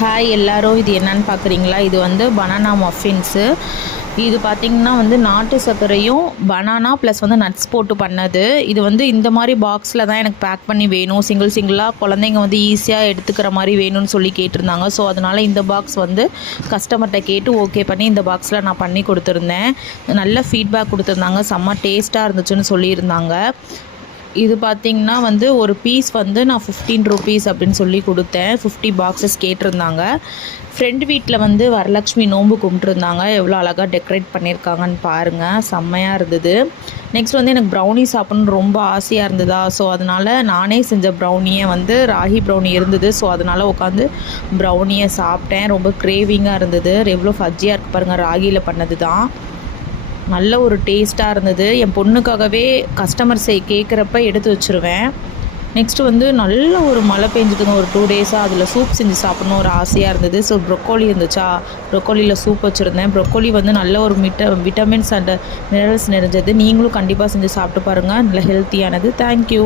Hi எல்லாரும், இது என்னன்னு பார்க்குறீங்களா? இது வந்து பனானா மஃபின்ஸு. இது பார்த்திங்கன்னா வந்து நாட்டு சர்க்கரையும் பனானா ப்ளஸ் வந்து நட்ஸ் போட்டு பண்ணது. இது வந்து இந்த மாதிரி பாக்ஸில் தான் எனக்கு பேக் பண்ணி வேணும், சிங்கிளாக குழந்தைங்க வந்து ஈஸியாக எடுத்துக்கிற மாதிரி வேணும்னு சொல்லி கேட்டிருந்தாங்க. ஸோ அதனால் இந்த பாக்ஸ் வந்து கஸ்டமர்கிட்ட கேட்டு ஓகே பண்ணி இந்த பாக்ஸில் நான் பண்ணி கொடுத்துருந்தேன். நல்ல ஃபீட்பேக் கொடுத்துருந்தாங்க, செம்ம டேஸ்ட்டாக இருந்துச்சுன்னு சொல்லியிருந்தாங்க. இது பார்த்திங்கன்னா வந்து ஒரு பீஸ் வந்து நான் 15 ருபீஸ் அப்படின்னு சொல்லி கொடுத்தேன். 50 பாக்ஸஸ் கேட்டிருந்தாங்க. ஃப்ரெண்ட் வீட்டில் வந்து வரலட்சுமி நோன்பு கும்பிட்டுருந்தாங்க. எவ்வளோ அழகாக டெக்கரேட் பண்ணியிருக்காங்கன்னு பாருங்கள், செம்மையாக இருந்தது. நெக்ஸ்ட் வந்து எனக்கு ப்ரௌனி சாப்பிட்ணுன்னு ரொம்ப ஆசையாக இருந்ததா, ஸோ அதனால் நானே செஞ்ச ப்ரௌனியை வந்து ராகி ப்ரௌனி இருந்தது. ஸோ அதனால் உட்காந்து ப்ரௌனியை சாப்பிட்டேன். ரொம்ப க்ரேவிங்காக இருந்தது. எவ்வளோ ஃபஜ்ஜியாக இருக்குது பாருங்கள், ராகியில் பண்ணது தான். நல்ல ஒரு டேஸ்ட்டாக இருந்தது. என் பொண்ணுக்காகவே கஸ்டமர்ஸ் கேட்குறப்ப எடுத்து வச்சுருவேன். நெக்ஸ்ட்டு வந்து நல்ல ஒரு மழை பெஞ்சுதுங்க ஒரு 2 டேஸாக. அதில் சூப் செஞ்சு சாப்பிட்ணும் ஒரு ஆசையாக இருந்தது. ஸோ ப்ரொக்கோலி இருந்துச்சா, ப்ரொக்கோலியில் சூப் வச்சுருந்தேன். ப்ரொக்கோலி வந்து நல்ல ஒரு விட்டமின்ஸ் அண்ட் மினரல்ஸ் நிறைஞ்சது. நீங்களும் கண்டிப்பாக செஞ்சு சாப்பிட்டு பாருங்கள், நல்ல ஹெல்த்தியானது. தேங்க்யூ.